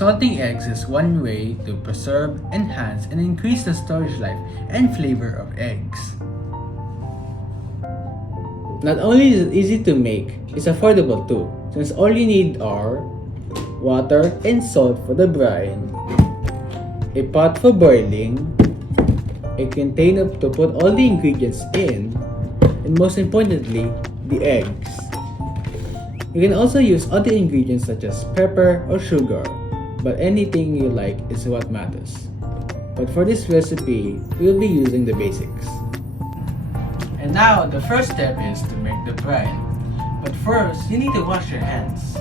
Salting eggs is one way to preserve, enhance, and increase the storage life and flavor of eggs. Not only is it easy to make, it's affordable too, since all you need are water and salt for the brine, a pot for boiling, a container to put all the ingredients in, and most importantly, the eggs. You can also use other ingredients such as pepper or sugar, but anything you like is what matters. But for this recipe, we'll be using the basics. And now, the first step is to make the brine. But first, you need to wash your hands.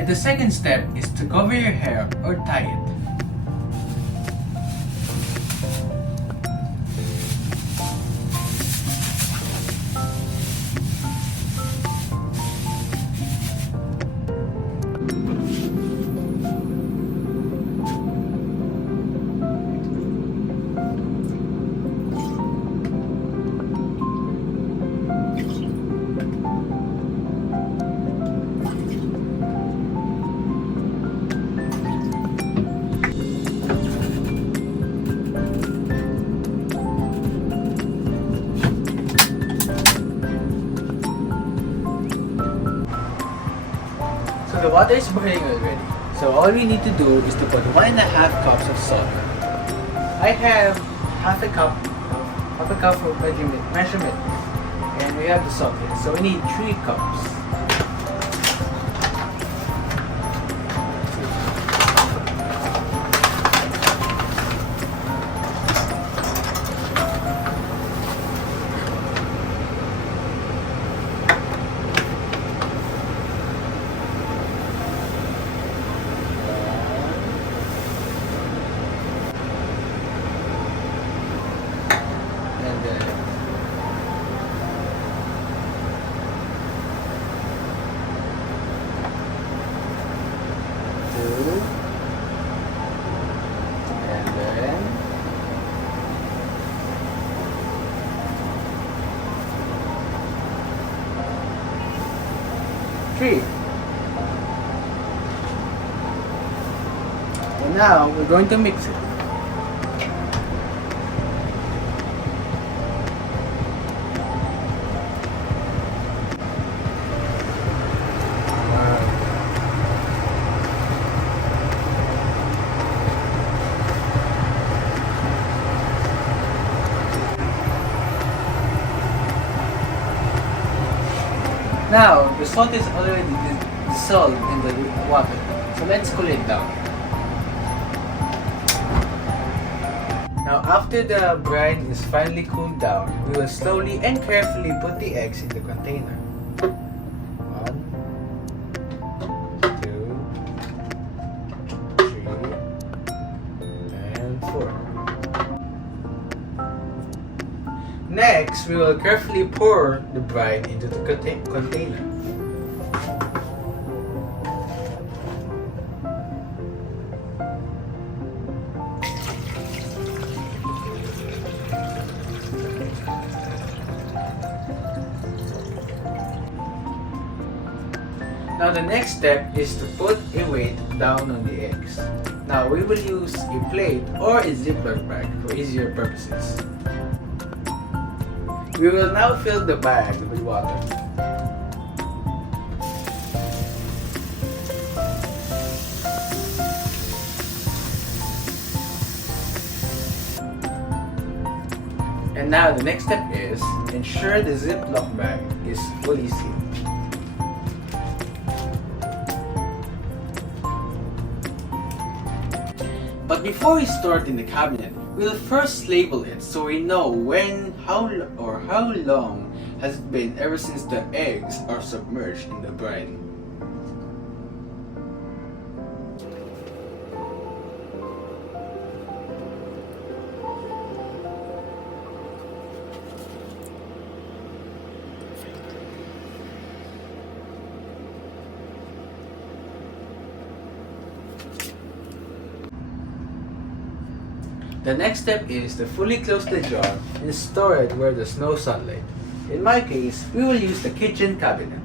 And the second step is to cover your hair or tie it. So the water is boiling already. So all we need to do is to put 1.5 cups of salt. I have half a cup of measurement, and we have the salt here. So we need 3 cups. And then two, and then three. And now we're going to mix it. Now, the salt is already dissolved in the water, so let's cool it down. Now, after the brine is finally cooled down, we will slowly and carefully put the eggs in the container. 1, 2, 3, and 4. Next, we will carefully pour the brine into the container. Now the next step is to put a weight down on the eggs. Now we will use a plate or a Ziploc bag for easier purposes. We will now fill the bag with water. And now the next step is ensure the Ziploc bag is fully sealed. But before we store it in the cabinet, we'll first label it so we know when, how long has it been ever since the eggs are submerged in the brine. The next step is to fully close the jar and store it where there's no sunlight. In my case, we will use the kitchen cabinet.